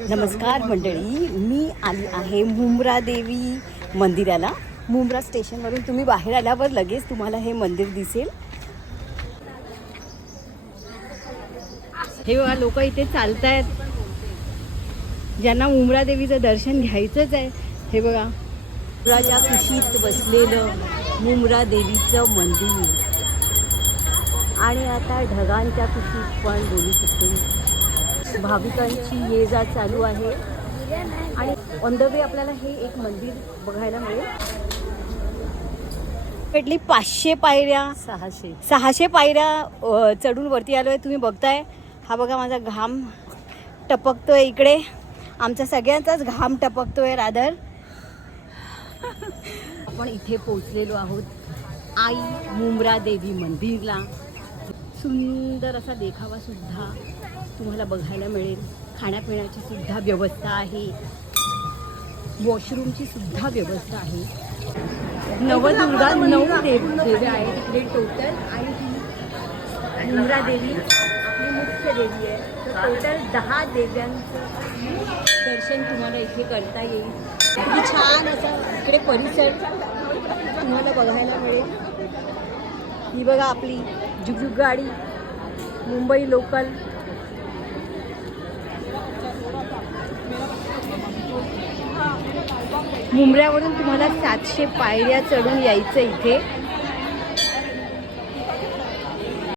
नमस्कार मंडळी, मी आली आहे मुंब्रा देवी मंदिराला. मुंब्रा स्टेशनवरून तुम्ही बाहेर आल्यावर लगेच तुम्हाला हे मंदिर दिसेल. हे बघा, लोक इथे चालत आहेत, ज्यांना मुंब्रा देवीचं दर्शन घ्यायचंच आहे. हे बघा, मुंब्राच्या कुशीत बसलेलं मुंब्रा देवीचं मंदिर. आणि आता ढगांच्या कुशीत पण बोलू शकतो भाविकांची ये जा चालू आहे. आणि ऑन द वे आपल्याला हे एक मंदिर बघायला मिळेल. पेटली 500 पायऱ्या, 600 पायऱ्या चढून वरती आलो आहे. तुम्ही बघताय, हा बघा माझा घाम टपकतोय इकडे. आमचा सगळ्यांचाच घाम टपकतोय रादर. आपण इथे पोहोचलेलो आहोत आई मुंब्रा देवी मंदिरला. सुंदर असा देखावा सुद्धा तुम्हाला बघायला मिळेल. खाण्यापिण्याची सुद्धा व्यवस्था आहे, वॉशरूमची सुद्धा व्यवस्था आहे. नवदुर्गा 9 देव्या आहेत इकडे टोटल. आणि ही मुंब्रा देवी आपली मुख्य देवी आहे. तर टोटल 10 देव्यांचं दर्शन तुम्हाला इथे करता येईल. किती छान असं इकडे परिसर तुम्हाला बघायला मिळेल. ही बघा आपली जुगजुग गाडी, मुंबई लोकल. मुंब्र्यावरून तुम्हाला 700 पायऱ्या चढून यायचं इथे.